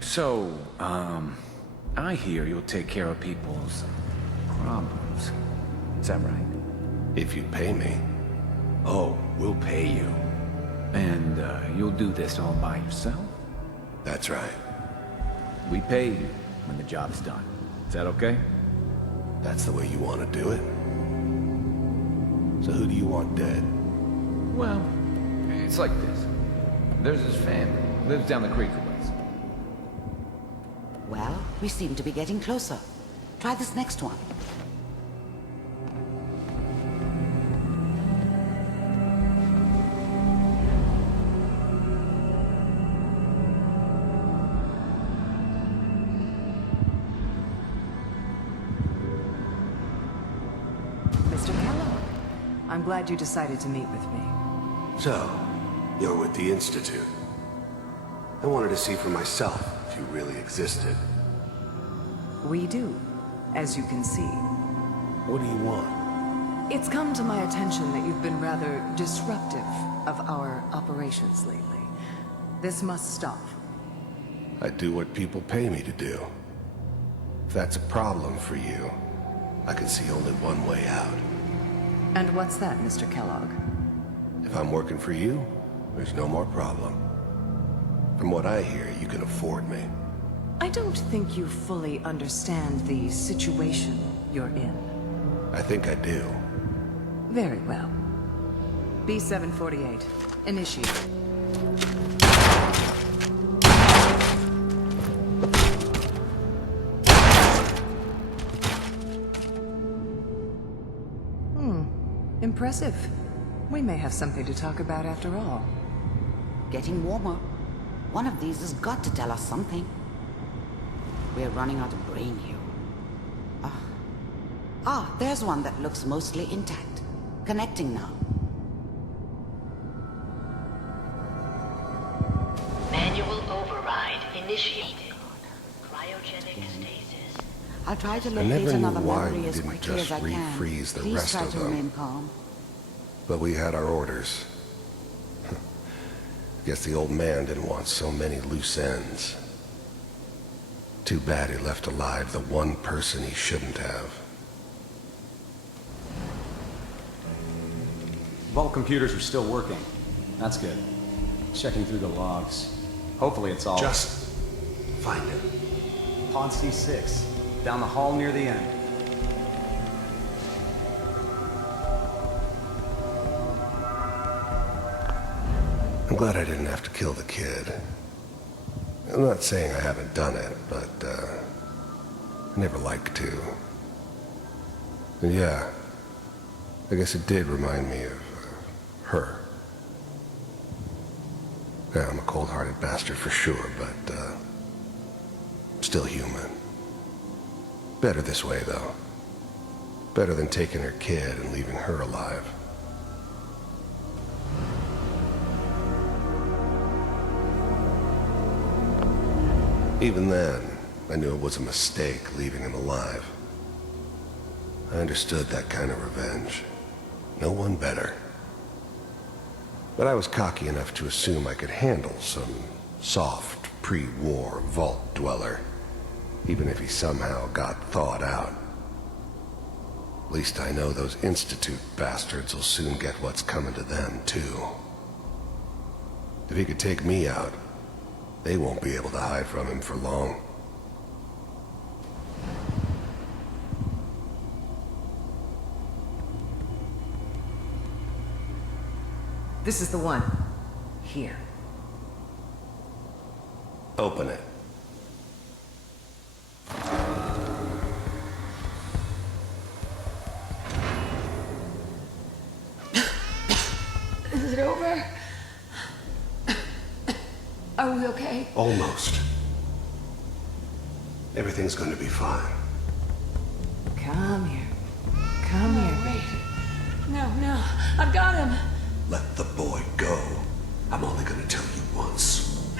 So, I hear you'll take care of people's problems. Is that right? If you pay me. Oh, we'll pay you. And, you'll do this all by yourself? That's right. We pay you when the job's done. Is that okay? That's the way you want to do it? So who do you want dead? Well, it's like this. There's his family. Lives down the creek a ways. Well, we seem to be getting closer. Try this next one. Mr. Kellogg, I'm glad you decided to meet with me. So, you're with the Institute. I wanted to see for myself if you really existed. We do, as you can see. What do you want? It's come to my attention that you've been rather disruptive of our operations lately. This must stop. I do what people pay me to do. If that's a problem for you, I can see only one way out. And what's that, Mr. Kellogg? If I'm working for you, there's no more problem. From what I hear, you can afford me. I don't think you fully understand the situation you're in. I think I do. Very well. B-748, initiate. Impressive. We may have something to talk about after all. Getting warmer. One of these has got to tell us something. We're running out of brain here. There's one that looks mostly intact. Connecting now. Manual override initiated. Cryogenic stasis. I'll try to I locate never knew another why memory we as didn't quickly just as I can. refreeze the Please rest try of to them. remain calm. But we had our orders. Guess the old man didn't want so many loose ends. Too bad he left alive the one person he shouldn't have. Vault computers are still working. That's good. Checking through the logs. Hopefully it's all... Just find it. Pod C6. Down the hall near the end. I'm glad I didn't have to kill the kid. I'm not saying I haven't done it, but, I never like to. And yeah, I guess it did remind me of, her. Yeah, I'm a cold-hearted bastard for sure, but, still human. Better this way, though. Better than taking her kid and leaving her alive. Even then, I knew it was a mistake leaving him alive. I understood that kind of revenge. No one better. But I was cocky enough to assume I could handle some soft, pre-war vault dweller, even if he somehow got thawed out. At least I know those Institute bastards will soon get what's coming to them, too. If he could take me out, they won't be able to hide from him for long. This is the one. Here. Open it. Is it over? Are we okay? Almost. Everything's going to be fine. Come here. Come here, baby. No, I've got him. Let the boy go. I'm only going to tell you once.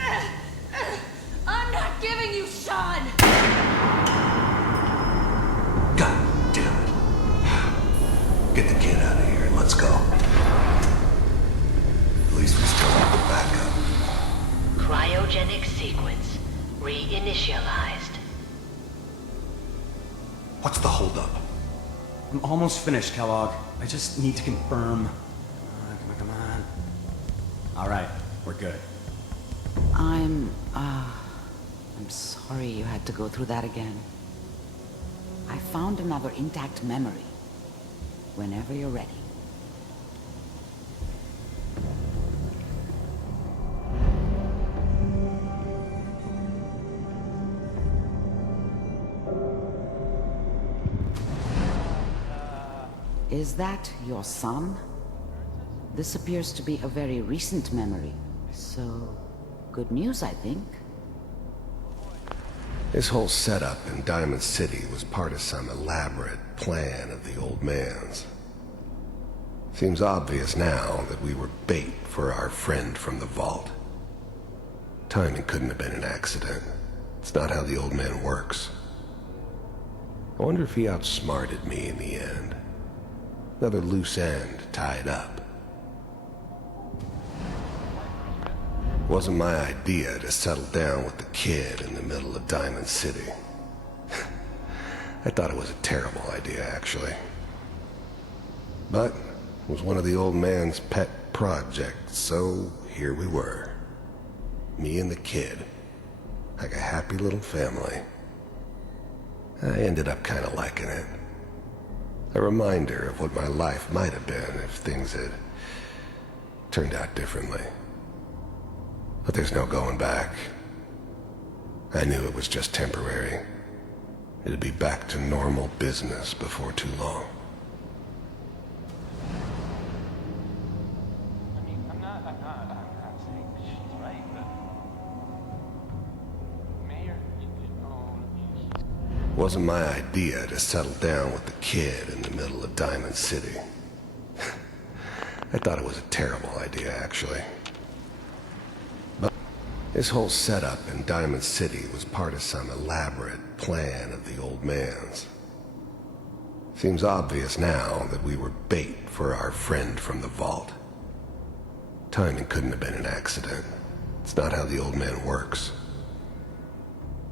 I'm not giving you Sean! God damn it. Get the kid out of here and let's go. At least we still have the backup. Cryogenic sequence reinitialized. What's the holdup? I'm almost finished, Kellogg. I just need to confirm. Come on. All right, we're good. I'm sorry you had to go through that again. I found another intact memory. Whenever you're ready. Is that your son? This appears to be a very recent memory. So, good news, I think. This whole setup in Diamond City was part of some elaborate plan of the old man's. Seems obvious now that we were bait for our friend from the vault. Timing couldn't have been an accident. It's not how the old man works. I wonder if he outsmarted me in the end. Another loose end tied up. It wasn't my idea to settle down with the kid in the middle of Diamond City. I thought it was a terrible idea, actually. But it was one of the old man's pet projects, so here we were. Me and the kid. Like a happy little family. I ended up kind of liking it. A reminder of what my life might have been if things had turned out differently. But there's no going back. I knew it was just temporary. It'd be back to normal business before too long. I mean, I'm not saying she's right, but Mayor, you know, It wasn't my idea to settle down with the kid in the middle of Diamond City. I thought it was a terrible idea, actually. But this whole setup in Diamond City was part of some elaborate plan of the old man's. Seems obvious now that we were bait for our friend from the vault. Timing couldn't have been an accident. It's not how the old man works.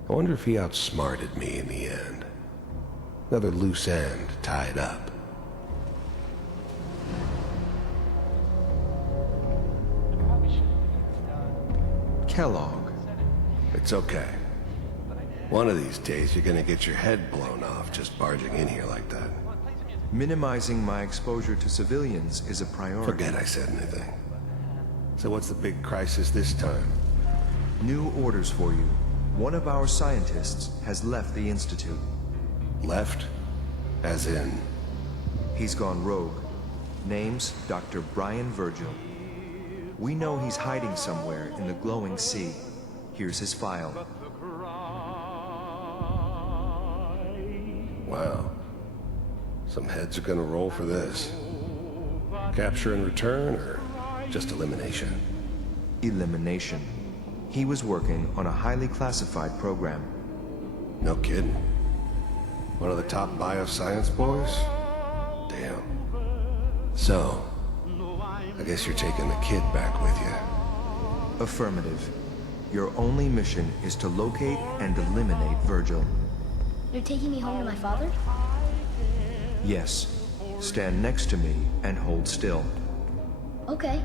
I wonder if he outsmarted me in the end. Another loose end tied up. Kellogg. It's okay. One of these days you're gonna get your head blown off just barging in here like that. Minimizing my exposure to civilians is a priority. Forget I said anything. So what's the big crisis this time? New orders for you. One of our scientists has left the Institute. Left? As in? He's gone rogue. Name's Dr. Brian Virgil. We know he's hiding somewhere in the glowing sea. Here's his file. Wow. Some heads are gonna roll for this. Capture and return, or just elimination? Elimination. He was working on a highly classified program. No kidding. One of the top bioscience boys? Damn. So, I guess you're taking the kid back with you. Affirmative. Your only mission is to locate and eliminate Virgil. You're taking me home to my father? Yes. Stand next to me and hold still. Okay.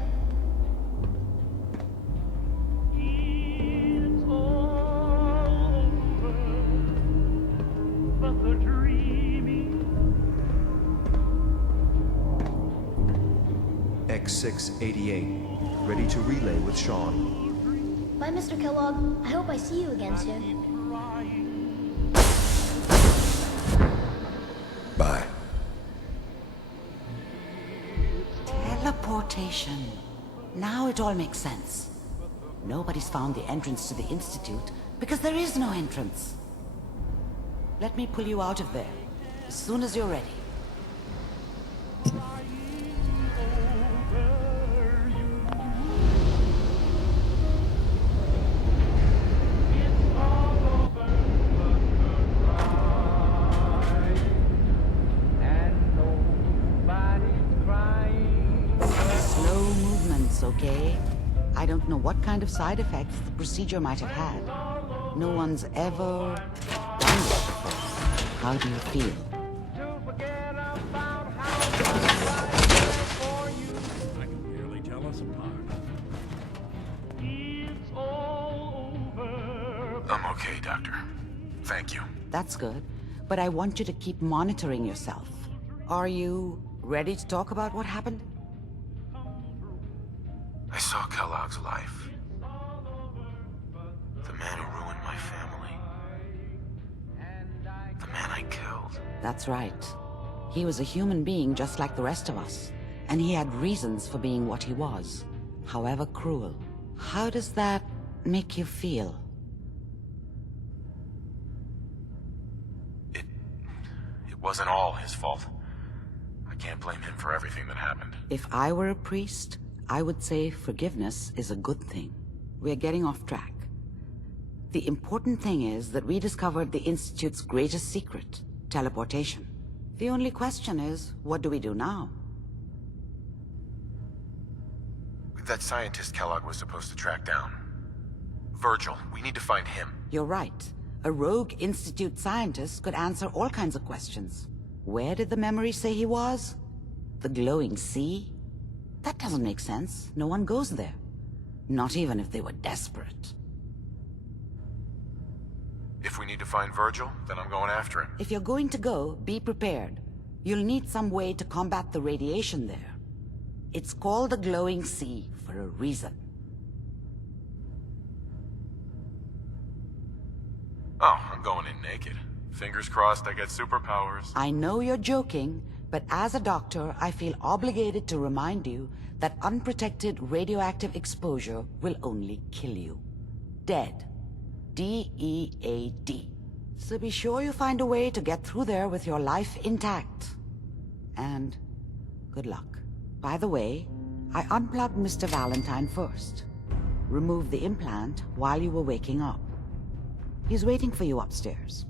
X688, ready to relay with Sean. Bye, Mr. Kellogg. I hope I see you again soon. Bye. Teleportation. Now it all makes sense. Nobody's found the entrance to the Institute because there is no entrance. Let me pull you out of there as soon as you're ready. Slow movements, okay? I don't know what kind of side effects the procedure might have had. No one's ever done this before. How do you feel? I can barely tell us apart. I'm okay, Doctor. Thank you. That's good, but I want you to keep monitoring yourself. Are you ready to talk about what happened? I saw Kellogg's life. The man who ruined my family. The man I killed. That's right. He was a human being just like the rest of us, and he had reasons for being what he was, however cruel. How does that make you feel? It wasn't all his fault. I can't blame him for everything that happened. If I were a priest, I would say forgiveness is a good thing. We're getting off track. The important thing is that we discovered the Institute's greatest secret, teleportation. The only question is, what do we do now? That scientist Kellogg was supposed to track down. Virgil, we need to find him. You're right. A rogue Institute scientist could answer all kinds of questions. Where did the memory say he was? The glowing sea? That doesn't make sense. No one goes there. Not even if they were desperate. If we need to find Virgil, then I'm going after him. If you're going to go, be prepared. You'll need some way to combat the radiation there. It's called the glowing sea for a reason. Oh, I'm going in naked. Fingers crossed I get superpowers. I know you're joking, but as a doctor, I feel obligated to remind you that unprotected radioactive exposure will only kill you. Dead. D-E-A-D. So be sure you find a way to get through there with your life intact. And good luck. By the way, I unplugged Mr. Valentine first. Removed the implant while you were waking up. He's waiting for you upstairs.